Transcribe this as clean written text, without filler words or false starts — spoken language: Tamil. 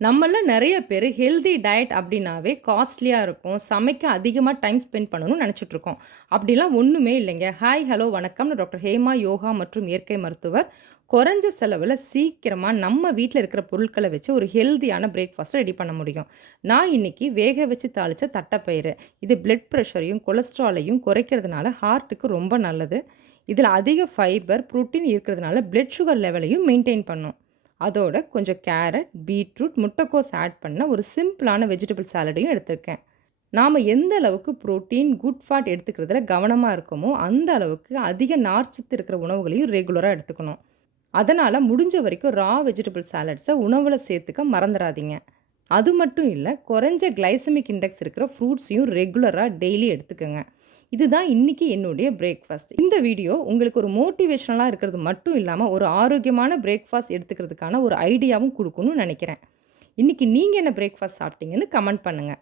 நம்மள நெறைய பேரு ஹெல்தி டயட் அப்டின்னாவே காஸ்ட்லியா இருக்கும். சமைக்க அதிகமா டைம் ஸ்பெண்ட் பண்ணணும்னு நெனச்சுட்ருக்கோம். அப்டிலாம் ஒண்ணுமே இல்லைங்க. ஹாய், ஹலோ, வணக்கம். நான் டாக்டர் ஹேமா யோகா மற்றும் இயற்கை மருத்துவர். கொறைஞ்ச செலவுல சீக்கிரமா நம்ம வீட்ல இருக்கிற பொருட்கள வச்சு ஒரு ஹெல்தியான பிரேக்ஃபாஸ்ட்ட ரெடி பண்ண முடியும். நான் இன்னைக்கு வேக வச்சு தாளிச்ச தட்டப்பயிறு. இது பிளட் பிரஷரையும், கொலஸ்ட்ராலையும் குறைக்கிறதுனால ஹார்ட்டுக்கு ரொம்ப நல்லது. இதுல அதிக ஃபைபர், புரோட்டீன் இருக்கிறதுனால பிளட் சுகர் லெவலையும் மெயின்டெயின் பண்ணும். அதோட கொஞ்சம் கேரட், பீட்ரூட், முட்டைக்கோஸ் ஆட் பண்ண ஒரு சிம்பிளான வெஜிடபிள் சாலடையும் எடுத்திருக்கேன். நாம எந்த அளவுக்கு புரோட்டீன், குட் ஃபேட் எடுத்துக்கிறதுல கவனமா இருக்கோமோ, அந்த அளவுக்கு அதிக நார்ச்சத்து இருக்கிற உணவுகளையும் ரெகுலரா எடுத்துக்கணும். அதனால முடிஞ்ச வரைக்கும் ரா வெஜிடபிள் சாலட்ஸ உணவுல சேர்த்துக்க மறந்துறாதீங்க. அது மட்டும் இல்ல, குறைஞ்ச கிளைசெமிக் இண்டெக்ஸ் இருக்கிற ஃப்ரூட்ஸையும் ரெகுலரா டெய்லி எடுத்துக்கங்க. இதுதான் இன்னைக்கு என்னுடைய பிரேக்ஃபாஸ்ட். இந்த வீடியோ உங்களுக்கு ஒரு மோட்டிவேஷனலா இருக்கிறது மட்டும் இல்லாம, ஒரு ஆரோக்கியமான பிரேக்ஃபாஸ்ட் எடுத்துக்கிறதுக்கான ஒரு ஐடியாவும் குடுக்கும்னு நெனைக்கிறேன். இன்னைக்கு நீங்க என்ன பிரேக்ஃபாஸ்ட் சாப்பிட்டீங்கன்னு கமெண்ட் பண்ணுங்க.